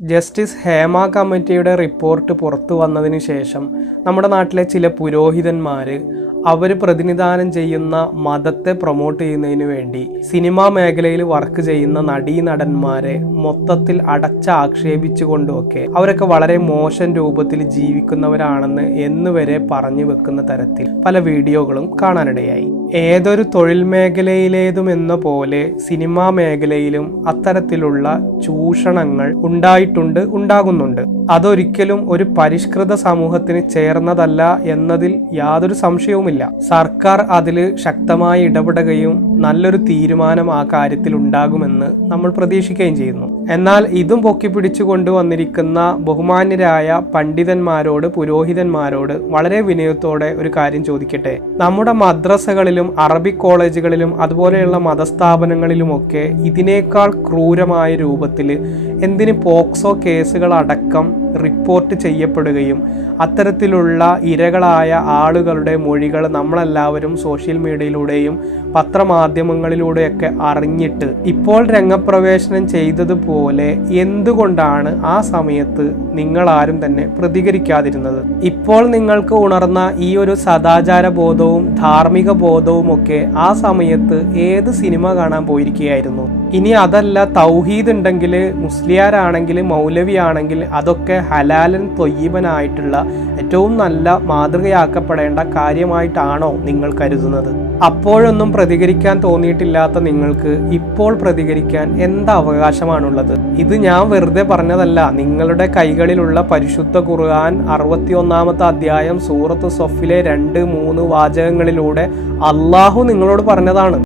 Justice Hema കമ്മിറ്റിയുടെ report പുറത്തു വന്നതിന് ശേഷം നമ്മുടെ നാട്ടിലെ ചില പുരോഹിതന്മാർ അവർ പ്രതിനിധാനം ചെയ്യുന്ന മതത്തെ പ്രൊമോട്ട് ചെയ്യുന്നതിന് വേണ്ടി സിനിമാ മേഖലയിൽ വർക്ക് ചെയ്യുന്ന നടീനടന്മാരെ മൊത്തത്തിൽ അടച്ചാക്ഷേപിച്ചുകൊണ്ടുമൊക്കെ അവരൊക്കെ വളരെ മോശം രൂപത്തിൽ ജീവിക്കുന്നവരാണെന്ന് എന്നുവരെ പറഞ്ഞു വെക്കുന്ന തരത്തിൽ പല വീഡിയോകളും കാണാനിടയായി. ഏതൊരു തൊഴിൽ മേഖലയിലേതുമെന്ന പോലെ സിനിമാ മേഖലയിലും അത്തരത്തിലുള്ള ചൂഷണങ്ങൾ ഉണ്ടായിട്ടുണ്ട് ഉണ്ടാകുന്നുണ്ട്. അതൊരിക്കലും ഒരു പരിഷ്കൃത സമൂഹത്തിന് ചേർന്നതല്ല എന്നതിൽ യാതൊരു സംശയവുമില്ല. സർക്കാർ അതിൽ ശക്തമായി ഇടപെടുകയും നല്ലൊരു തീരുമാനം ആ കാര്യത്തിൽ ഉണ്ടാകുമെന്ന് നമ്മൾ പ്രതീക്ഷിക്കുകയും ചെയ്യുന്നു. എന്നാൽ ഇതും പൊക്കി പിടിച്ചു കൊണ്ടുവന്നിരിക്കുന്ന ബഹുമാന്യരായ പണ്ഡിതന്മാരോട് പുരോഹിതന്മാരോട് വളരെ വിനയത്തോടെ ഒരു കാര്യം ചോദിക്കട്ടെ. നമ്മുടെ മദ്രസകളിലും അറബിക് കോളേജുകളിലും അതുപോലെയുള്ള മതസ്ഥാപനങ്ങളിലുമൊക്കെ ഇതിനേക്കാൾ ക്രൂരമായ രൂപത്തിൽ എന്തിന് പോക്സോ കേസുകൾ അടക്കം റിപ്പോർട്ട് ചെയ്യപ്പെടുകയും അത്തരത്തിലുള്ള ഇരകളായ ആളുകളുടെ മൊഴികൾ നമ്മളെല്ലാവരും സോഷ്യൽ മീഡിയയിലൂടെയും പത്രമാധ്യമങ്ങളിലൂടെയൊക്കെ അറിഞ്ഞിട്ട് ഇപ്പോൾ രംഗപ്രവേശനം ചെയ്തതുപോലെ എന്തുകൊണ്ടാണ് ആ സമയത്ത് നിങ്ങളാരും തന്നെ പ്രതികരിക്കാതിരുന്നത്? ഇപ്പോൾ നിങ്ങൾക്ക് ഉണർന്ന ഈ ഒരു സദാചാര ബോധവും ധാർമ്മിക ബോധവും ഒക്കെ ആ സമയത്ത് ഏത് സിനിമ കാണാൻ പോയിരിക്കുകയായിരുന്നു? ഇനി അതല്ല തൗഹീദ് ഉണ്ടെങ്കിൽ മുസ്ലിയാരാണെങ്കിൽ മൗലവി ആണെങ്കിൽ അതൊക്കെ ഹലാലൻ തൊയ്യീബനായിട്ടുള്ള ഏറ്റവും നല്ല മാതൃകയാക്കപ്പെടേണ്ട കാര്യമായിട്ടാണോ നിങ്ങൾ കരുതുന്നത്? അപ്പോഴൊന്നും പ്രതികരിക്കാൻ തോന്നിയിട്ടില്ലാത്ത നിങ്ങൾക്ക് ഇപ്പോൾ പ്രതികരിക്കാൻ എന്ത് അവകാശമാണുള്ളത്? ഇത് ഞാൻ വെറുതെ പറഞ്ഞതല്ല. നിങ്ങളുടെ കൈകളിലുള്ള പരിശുദ്ധ ഖുർആൻ അറുപത്തിയൊന്നാമത്തെ അധ്യായം സൂറത്ത് സൊഫിലെ രണ്ട് മൂന്ന് വാചകങ്ങളിലൂടെ അള്ളാഹു നിങ്ങളോട് പറഞ്ഞതാണ്.